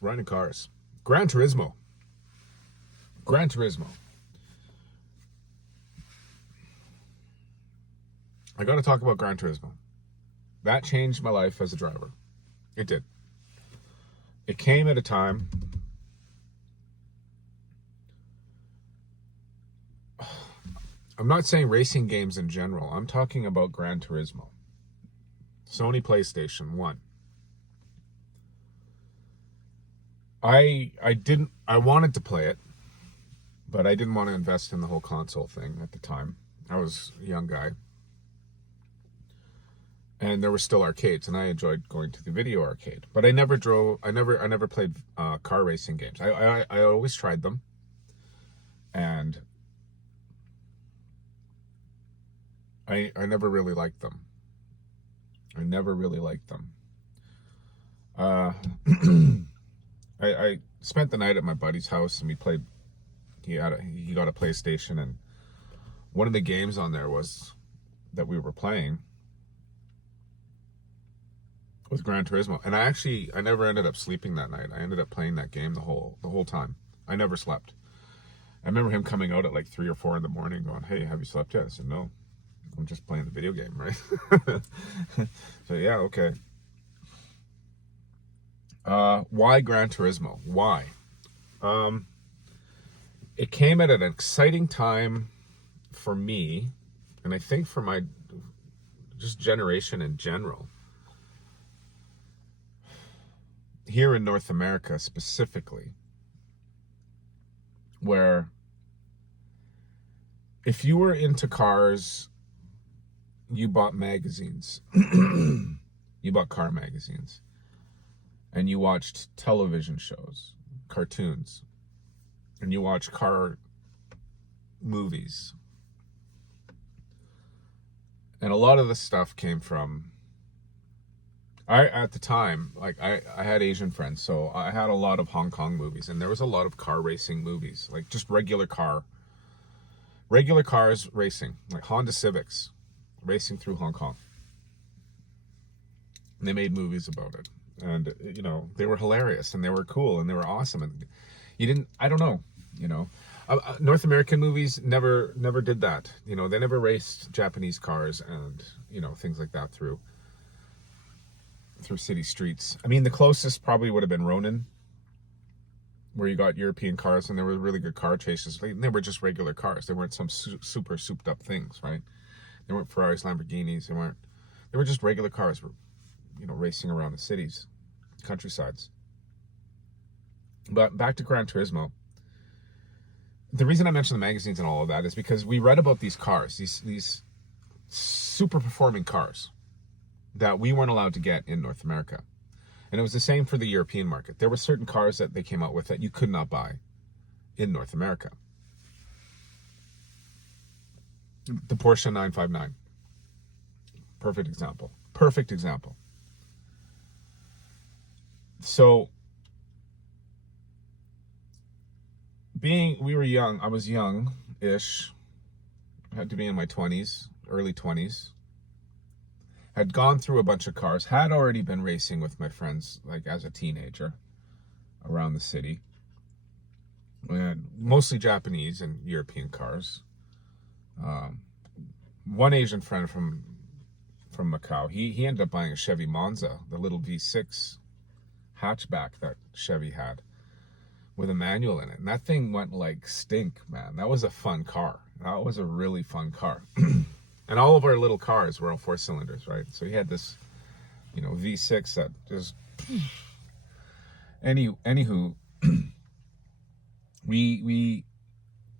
Running cars. Gran Turismo. Gran Turismo. I got to talk about Gran Turismo. That changed my life as a driver. It did. It came at a time. I'm not saying racing games in general. I'm talking about Gran Turismo. Sony PlayStation 1. I wanted to play it, but I didn't want to invest in the whole console thing at the time. I was a young guy. And there were still arcades, and I enjoyed going to the video arcade. But I never played car racing games. I always tried them, and I never really liked them. I spent the night at my buddy's house, and we played. He got a PlayStation, and one of the games on there that we were playing was Gran Turismo. And I never ended up sleeping that night. I ended up playing that game the whole time. I never slept. I remember him coming out at like 3 or 4 in the morning going, "Hey, have you slept yet?" I said, "No, I'm just playing the video game," right? So yeah, okay. Why Gran Turismo? Why? It came at an exciting time for me, and I think for my just generation in general. Here in North America specifically, where if you were into cars, you bought magazines. You bought car magazines. And you watched television shows, cartoons. And you watched car movies. And a lot of the stuff came from... at the time, like I had Asian friends, so I had a lot of Hong Kong movies, and there was a lot of car racing movies, like just regular cars racing, like Honda Civics racing through Hong Kong. And they made movies about it, and they were hilarious, and they were cool, and they were awesome, and I don't know, North American movies never did that. They never raced Japanese cars and things like that through city streets. I mean, the closest probably would have been Ronin, where you got European cars, and there were really good car chases. They were just regular cars. They weren't some super souped up things, right? They weren't Ferraris, Lamborghinis. They were just regular cars, racing around the cities, countrysides. But back to Gran Turismo. The reason I mentioned the magazines and all of that is because we read about these cars, these super performing cars that we weren't allowed to get in North America. And it was the same for the European market. There were certain cars that they came out with that you could not buy in North America. The Porsche 959. Perfect example. So, we were young, I was young-ish, had to be in my 20s, early 20s. Had gone through a bunch of cars, had already been racing with my friends, like as a teenager, around the city. And mostly Japanese and European cars. One Asian friend from Macau, he ended up buying a Chevy Monza, the little V6 hatchback that Chevy had, with a manual in it. And that thing went like stink, man. That was a fun car. That was a really fun car. And all of our little cars were all 4 cylinders, right? So he had this, V6 that just... Anywho, we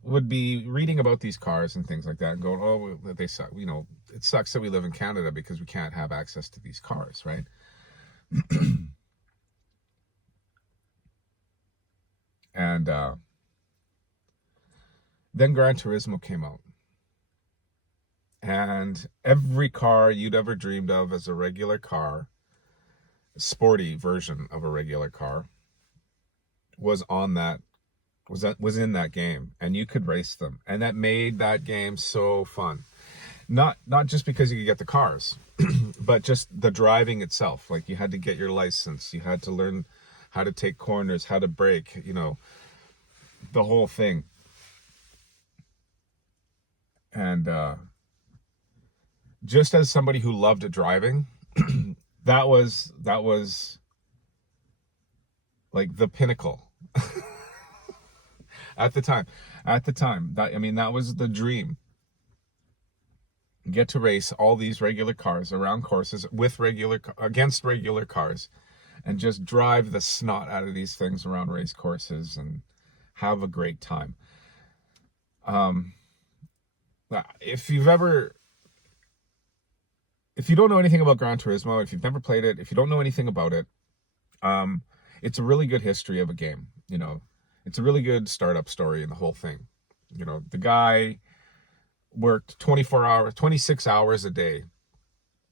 would be reading about these cars and things like that and going, oh, they suck. It sucks that we live in Canada because we can't have access to these cars, right? And then Gran Turismo came out. And every car you'd ever dreamed of as a regular car, a sporty version of a regular car, was in that game, and you could race them, and that made that game so fun. Not just because you could get the cars, but just the driving itself. Like, you had to get your license, you had to learn how to take corners, how to brake, you know, the whole thing. And just as somebody who loved driving, that was like the pinnacle at the time. At the time, that, I mean, that was the dream. Get to race all these regular cars around courses with against regular cars, and just drive the snot out of these things around race courses and have a great time. If you don't know anything about Gran Turismo, if you've never played it, if you don't know anything about it, it's a really good history of a game. You know, it's a really good startup story in the whole thing. You know, the guy worked 26 hours a day,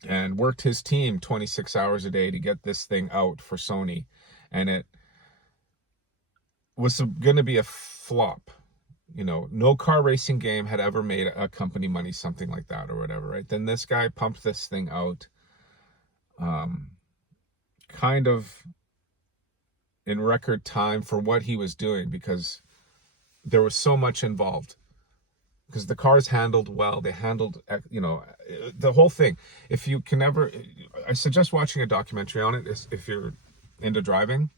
and worked his team 26 hours a day to get this thing out for Sony. And it was going to be a flop. You know, no car racing game had ever made a company money something like that or whatever, right? Then this guy pumped this thing out kind of in record time for what he was doing, because there was so much involved. Because the cars handled well, they handled, you know, the whole thing. If you can ever, I suggest watching a documentary on it if you're into driving.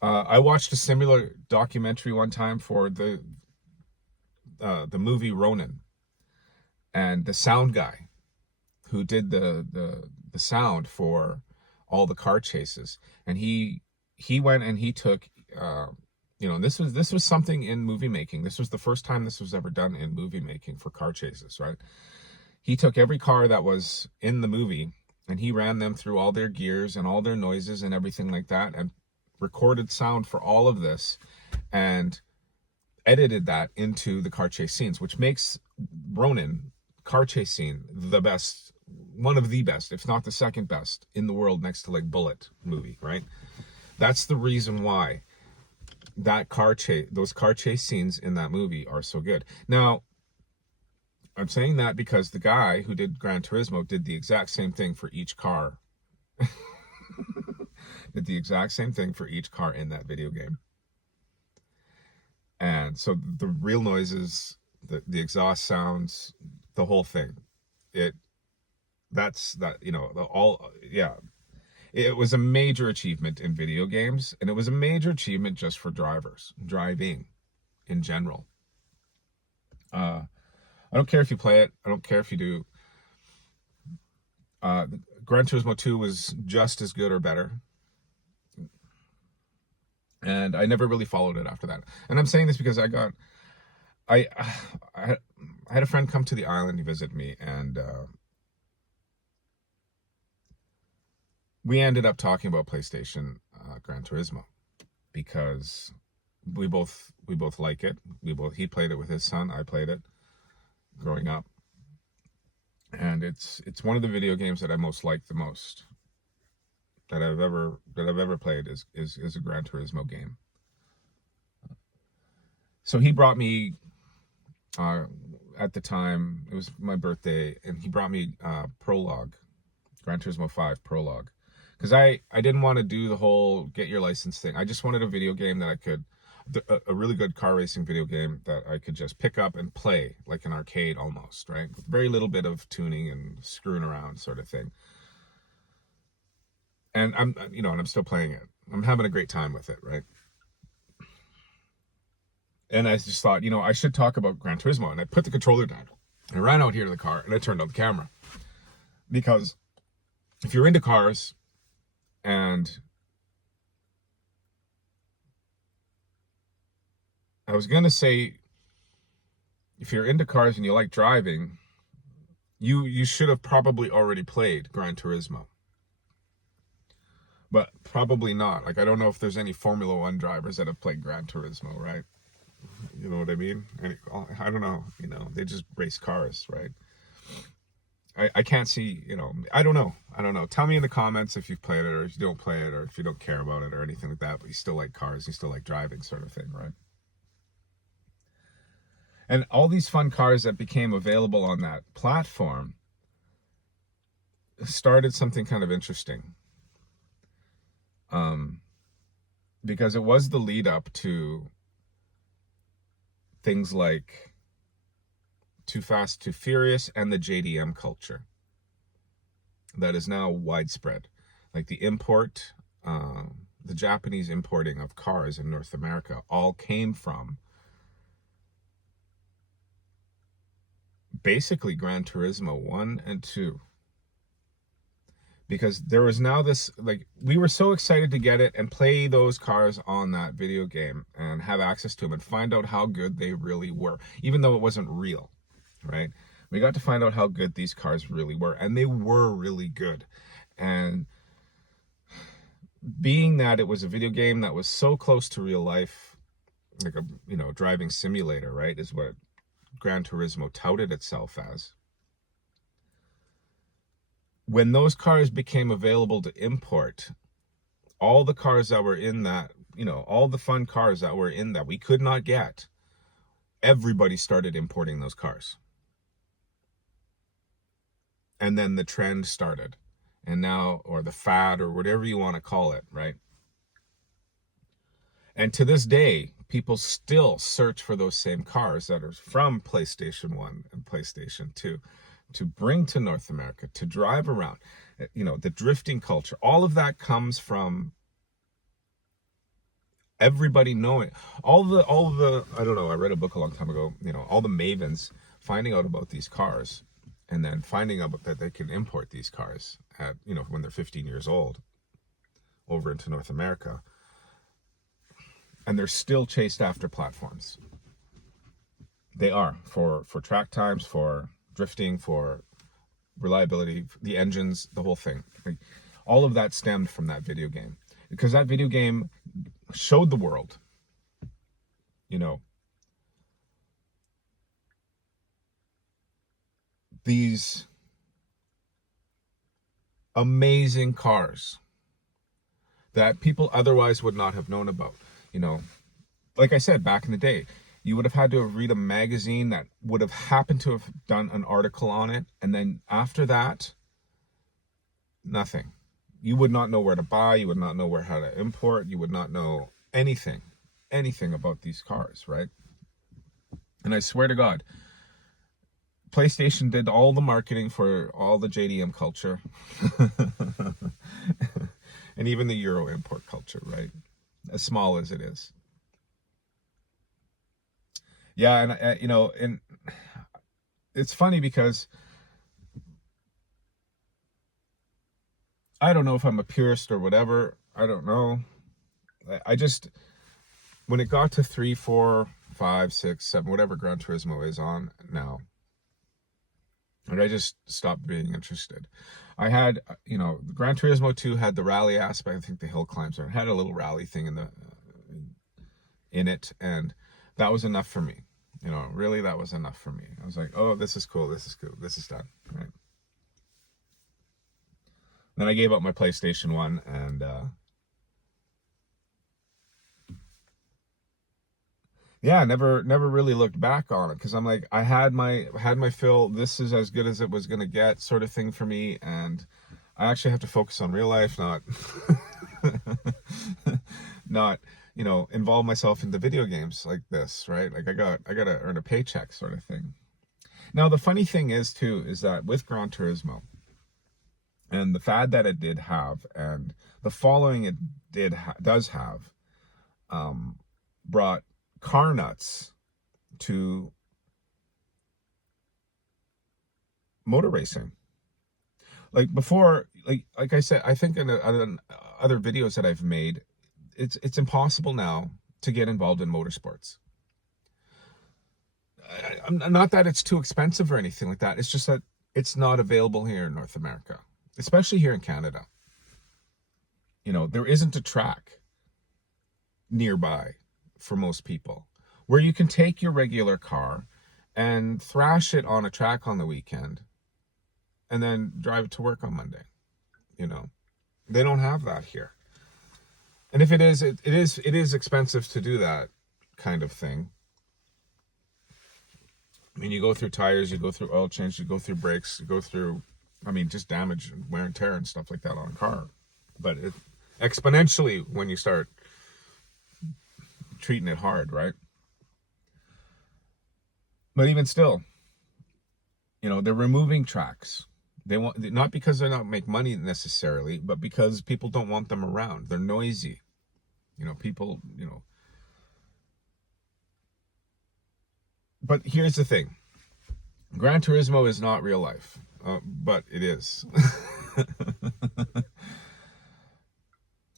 I watched a similar documentary one time for the movie Ronin, and the sound guy who did the sound for all the car chases, and he went and he took you know, this was something in movie making. This was the first time this was ever done in movie making for car chases, right? He took every car that was in the movie and he ran them through all their gears and all their noises and everything like that, and recorded sound for all of this and edited that into the car chase scenes, which makes Ronin car chase scene the best, one of the best, if not the second best in the world, next to like Bullet movie, right? That's the reason why those car chase scenes in that movie are so good. Now, I'm saying that because the guy who did Gran Turismo did the exact same thing for each car. Did the exact same thing for each car in that video game. And so the real noises, the exhaust sounds, the whole thing, that's that, you know, yeah. It was a major achievement in video games, and it was a major achievement just for driving in general. I don't care if you play it. I don't care if you do. Gran Turismo 2 was just as good or better. And I never really followed it after that. And I'm saying this because I had a friend come to the island to visit me, and we ended up talking about PlayStation Gran Turismo, because we both like it. He played it with his son. I played it growing up, and it's one of the video games that I most like the most that I've ever played is a Gran Turismo game. So he brought me at the time, it was my birthday, and he brought me Prologue, Gran Turismo 5 Prologue. Because I didn't want to do the whole get your license thing. I just wanted a video game that I could, a really good car racing video game that I could just pick up and play, like an arcade almost, right? With very little bit of tuning and screwing around sort of thing. And I'm still playing it. I'm having a great time with it, right? And I just thought, I should talk about Gran Turismo. And I put the controller down. And I ran out here to the car and I turned on the camera. Because if you're into cars, and I was going to say, if you're into cars and you like driving, you should have probably already played Gran Turismo. But probably not. Like, I don't know if there's any Formula One drivers that have played Gran Turismo, right? You know what I mean? I don't know. They just race cars, right? I can't see, I don't know. Tell me in the comments if you've played it, or if you don't play it, or if you don't care about it or anything like that, but you still like cars, you still like driving sort of thing, right? And all these fun cars that became available on that platform started something kind of interesting. Because it was the lead up to things like Too Fast, Too Furious and the JDM culture that is now widespread. Like the Japanese importing of cars in North America all came from basically Gran Turismo 1 and 2. Because there was now this, like, we were so excited to get it and play those cars on that video game and have access to them and find out how good they really were, even though it wasn't real, right? We got to find out how good these cars really were, and they were really good. And being that it was a video game that was so close to real life, like a, driving simulator, right, is what Gran Turismo touted itself as. When those cars became available to import, all the cars that were in that, all the fun cars that were in that we could not get, everybody started importing those cars. And then the trend started. And now, or the fad, or whatever you want to call it, right? And to this day, people still search for those same cars that are from PlayStation 1 and PlayStation 2 to bring to North America, to drive around. The drifting culture, all of that comes from everybody knowing. All the I don't know, I read a book a long time ago, all the mavens finding out about these cars and then finding out that they can import these cars at, when they're 15 years old over into North America. And they're still chased after platforms. They are, for track times, for drifting, for reliability, the engines, the whole thing. Like, all of that stemmed from that video game. Because that video game showed the world, these amazing cars that people otherwise would not have known about. Like I said, back in the day, you would have had to have read a magazine that would have happened to have done an article on it. And then after that, nothing. You would not know where to buy. You would not know how to import. You would not know anything about these cars, right? And I swear to God, PlayStation did all the marketing for all the JDM culture. And even the Euro import culture, right? As small as it is. Yeah, and and it's funny because I don't know if I'm a purist or whatever. I don't know. I just, when it got to 3, 4, 5, 6, 7, whatever Gran Turismo is on now, and I just stopped being interested. I had, Gran Turismo 2 had the rally aspect. I think the hill climbs had a little rally thing in it, and that was enough for me. Really, that was enough for me. I was like, oh, this is cool. This is cool. This is done, right? Then I gave up my PlayStation 1 and yeah, never really looked back on it, because I'm like, I had my fill. This is as good as it was gonna get, sort of thing for me. And I actually have to focus on real life, not not involve myself into video games like this, right? Like I gotta earn a paycheck, sort of thing. Now the funny thing is too, is that with Gran Turismo and the fad that it did have and the following it does have, brought car nuts to motor racing. Like before, like I said, I think in other videos that I've made, it's impossible now to get involved in motorsports. Not that it's too expensive or anything like that. It's just that it's not available here in North America, especially here in Canada. There isn't a track nearby for most people where you can take your regular car and thrash it on a track on the weekend and then drive it to work on Monday. They don't have that here. And if it is, it is expensive to do that kind of thing. I mean, you go through tires, you go through oil change, you go through brakes, you go through, just damage and wear and tear and stuff like that on a car. But exponentially when you start treating it hard, right? But even still, they're removing tracks. They want, not because they're not make money necessarily, but because people don't want them around. They're noisy. People, But here's the thing. Gran Turismo is not real life, but it is.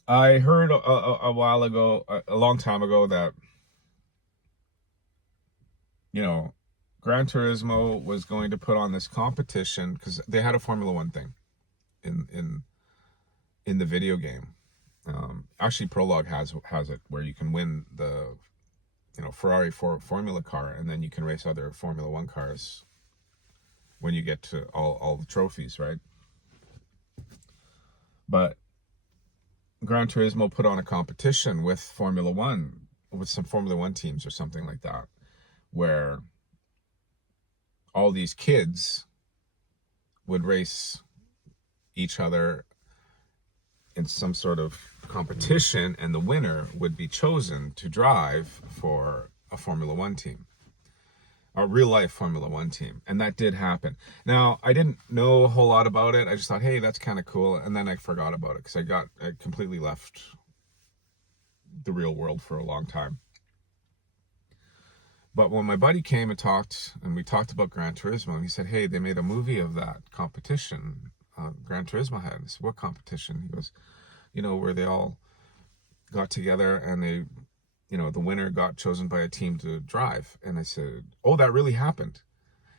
I heard a while ago, a long time ago, that Gran Turismo was going to put on this competition because they had a Formula One thing in the video game. Actually, Prologue has it where you can win the Ferrari Formula car, and then you can race other Formula One cars when you get to all the trophies, right? But Gran Turismo put on a competition with Formula One, with some Formula One teams or something like that, where all these kids would race each other in some sort of competition, and the winner would be chosen to drive for a Formula One team, a real life Formula One team. And that did happen. Now, I didn't know a whole lot about it. I just thought, hey, that's kind of cool. And then I forgot about it because I completely left the real world for a long time. But when my buddy came and we talked about Gran Turismo, and he said, hey, they made a movie of that competition Gran Turismo had. I said, what competition? He goes, where they all got together and they, the winner got chosen by a team to drive. And I said, oh, that really happened.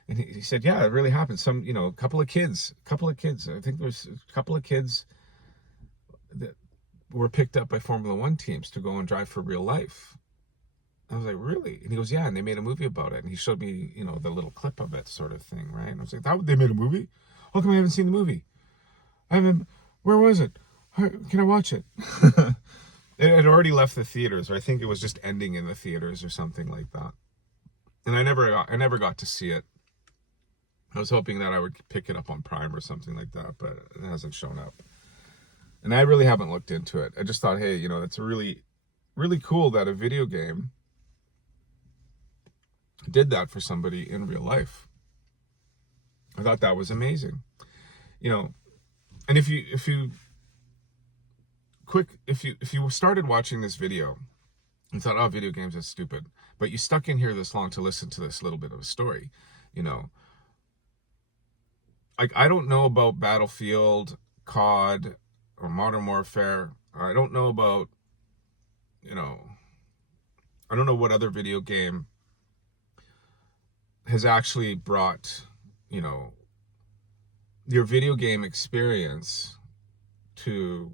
And he said, yeah, it really happened. Some, a couple of kids. I think there was a couple of kids that were picked up by Formula One teams to go and drive for real life. I was like, really? And he goes, yeah, and they made a movie about it. And he showed me, the little clip of it sort of thing, right? And I was like, they made a movie? How come I haven't seen the movie? Where was it? Can I watch it? It had already left the theaters, or I think it was just ending in the theaters or something like that. And I never got to see it. I was hoping that I would pick it up on Prime or something like that, but it hasn't shown up. And I really haven't looked into it. I just thought, hey, that's really, really cool that a video game did that for somebody in real life. I thought that was amazing. And if you started watching this video and thought, oh, video games are stupid, but you stuck in here this long to listen to this little bit of a story, like, I don't know about Battlefield, COD, or Modern Warfare. I don't know about, I don't know what other video game has actually brought, your video game experience to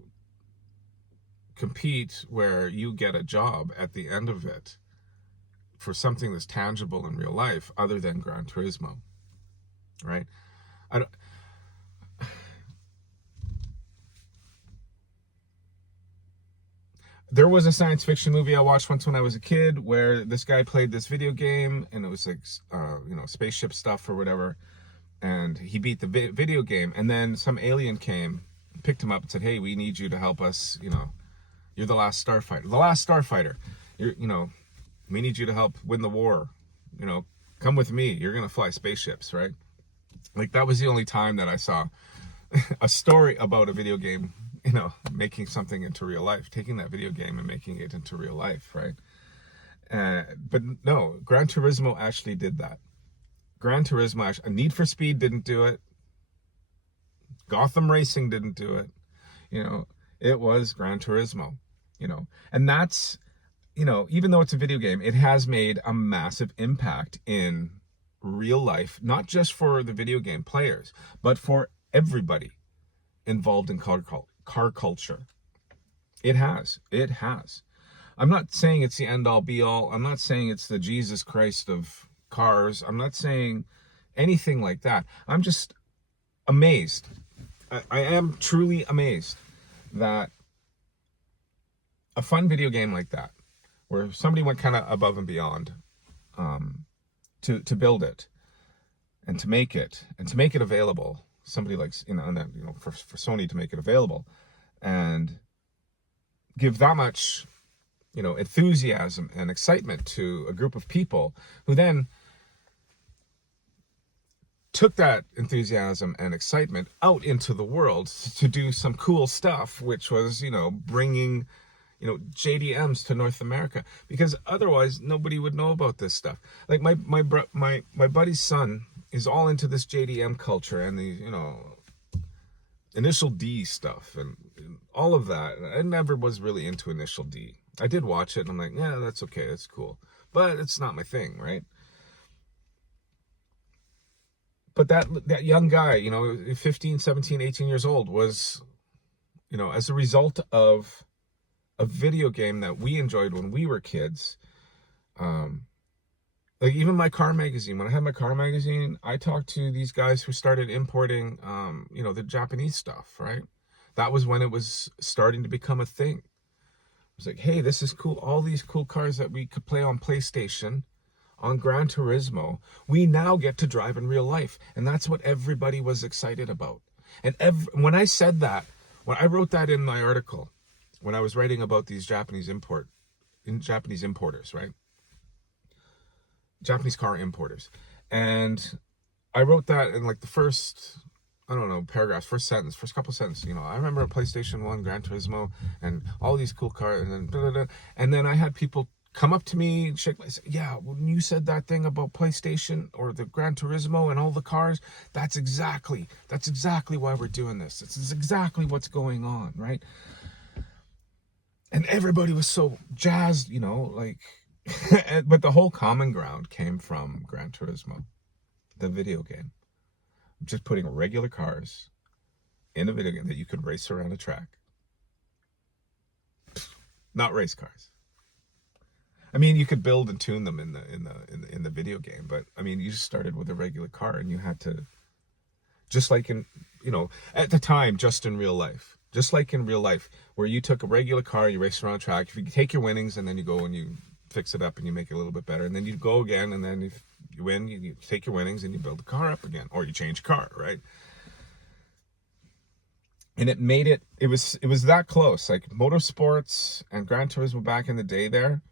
compete where you get a job at the end of it for something that's tangible in real life other than Gran Turismo, right? There was a science fiction movie I watched once when I was a kid where this guy played this video game, and it was like, spaceship stuff or whatever. And he beat the video game, and then some alien came, picked him up, and said, hey, we need you to help us, you're the last starfighter. We need you to help win the war. Come with me. You're going to fly spaceships, right? Like, that was the only time that I saw a story about a video game, making something into real life, taking that video game and making it into real life, right? But no, Gran Turismo actually did that. Gran Turismo, Need for Speed didn't do it. Gotham Racing didn't do it. It was Gran Turismo, and that's, even though it's a video game, it has made a massive impact in real life, not just for the video game players, but for everybody involved in car culture. It has. I'm not saying it's the end all be all. I'm not saying it's the Jesus Christ of cars. I'm not saying anything like that. I'm just amazed. I am truly amazed that a fun video game like that, where somebody went kind of above and beyond to build it and to make it available. Somebody likes, and then, for Sony to make it available, and give that much, enthusiasm and excitement to a group of people who then took that enthusiasm and excitement out into the world to do some cool stuff, which was, bringing, JDMs to North America, because otherwise nobody would know about this stuff. Like my buddy's son is all into this JDM culture and the, Initial D stuff and all of that. I never was really into Initial D. I did watch it and I'm like, yeah, that's okay, that's cool, but it's not my thing, right? But that young guy, 15, 17, 18 years old, was, as a result of a video game that we enjoyed when we were kids. Like even my car magazine, when I had my car magazine, I talked to these guys who started importing, the Japanese stuff, right? That was when it was starting to become a thing. It was like, hey, this is cool. All these cool cars that we could play on PlayStation, on Gran Turismo, we now get to drive in real life. And that's what everybody was excited about. And when I said that, when I wrote that in my article, when I was writing about these Japanese importers, right? Japanese car importers. And I wrote that in like the first, I don't know, paragraphs, first couple sentences. I remember a PlayStation 1, Gran Turismo, and all these cool cars, and then blah, blah, blah. And then I had people come up to me and shake my, say, yeah, when you said that thing about PlayStation or the Gran Turismo and all the cars, that's exactly why we're doing this. This is exactly what's going on, right? And everybody was so jazzed, like, but the whole common ground came from Gran Turismo, the video game. Just putting regular cars in a video game that you could race around a track. Not race cars. I mean, you could build and tune them in the video game, but I mean, you just started with a regular car and you had to, just like in, at the time, just in real life, where you took a regular car, you race around a track, you take your winnings and then you go and you fix it up and you make it a little bit better, and then you go again, and then if you win, you take your winnings and you build the car up again, or you change car, right? And it made it was that close. Like motorsports and Gran Turismo back in the day there,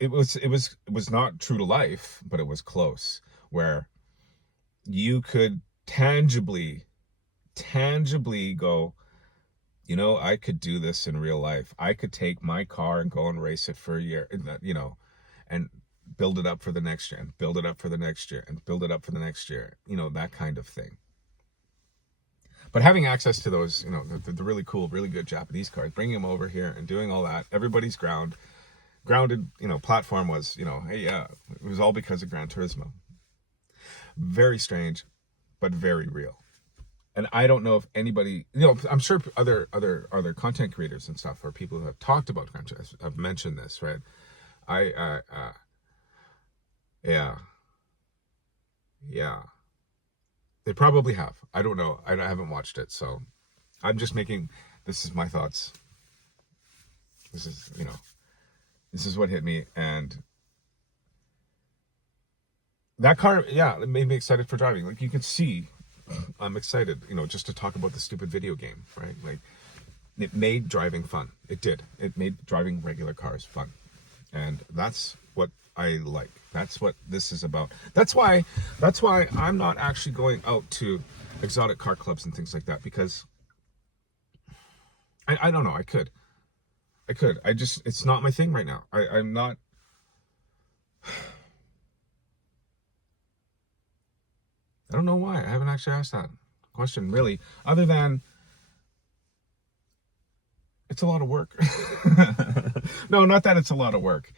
it was not true to life, but it was close, where you could tangibly go, I could do this in real life. I could take my car and go and race it for a year, and build it up for the next year, and build it up for the next year, and build it up for the next year, that kind of thing. But having access to those, the really cool, really good Japanese cars, bringing them over here and doing all that, everybody's grounded, platform was, hey, yeah, it was all because of Gran Turismo. Very strange, but very real. And I don't know if anybody, I'm sure other content creators and stuff, or people who have talked about Gran Turismo have mentioned this, right? Yeah. They probably have. I don't know. I haven't watched it, so I'm just this is my thoughts. This is what hit me, and that car, yeah, it made me excited for driving. Like, you can see, I'm excited, just to talk about the stupid video game, right? Like, it made driving fun. It did. It made driving regular cars fun. And that's what I like. That's what this is about. That's why I'm not actually going out to exotic car clubs and things like that, because I don't know, I could. It's not my thing right now. I'm not. I don't know why. I haven't actually asked that question, really, other than it's a lot of work. No, not that it's a lot of work.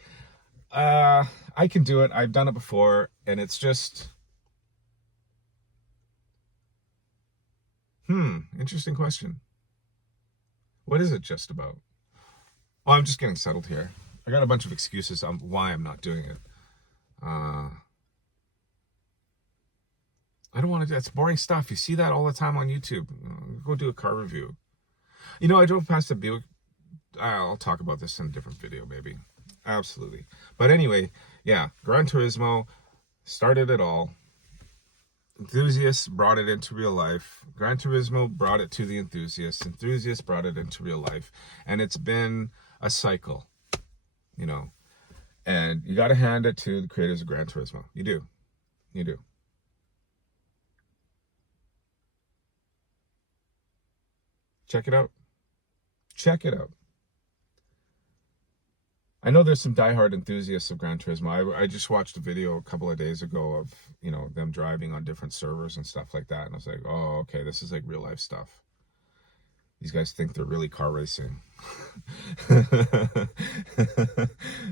I can do it. I've done it before, and it's just, interesting question. What is it just about? Oh, I'm just getting settled here. I got a bunch of excuses on why I'm not doing it. I don't want to do that. It's boring stuff. You see that all the time on YouTube. Go do a car review. I drove past the Buick. I'll talk about this in a different video, maybe. Absolutely. But anyway, yeah, Gran Turismo started it all. Enthusiasts brought it into real life. Gran Turismo brought it to the enthusiasts. Enthusiasts brought it into real life. And it's been a cycle, you know. And you got to hand it to the creators of Gran Turismo. You do. You do. Check it out. Check it out. I know there's some diehard enthusiasts of Gran Turismo. I just watched a video a couple of days ago of, you know, them driving on different servers and stuff like that. And I was like, oh, okay, this is like real life stuff. These guys think they're really car racing. I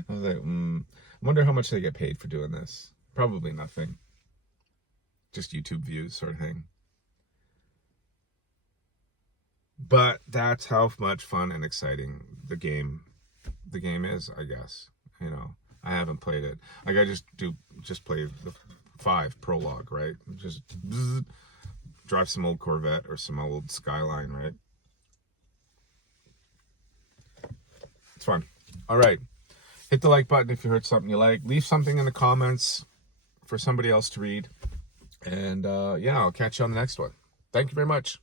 was like, I wonder how much they get paid for doing this. Probably nothing. Just YouTube views sort of thing. But that's how much fun and exciting the game is, I guess. You know, I haven't played it. Like I just play the 5 prologue, right? Just drive some old Corvette or some old Skyline, right? It's fun. All right. Hit the like button if you heard something you like. Leave something in the comments for somebody else to read. And yeah, I'll catch you on the next one. Thank you very much.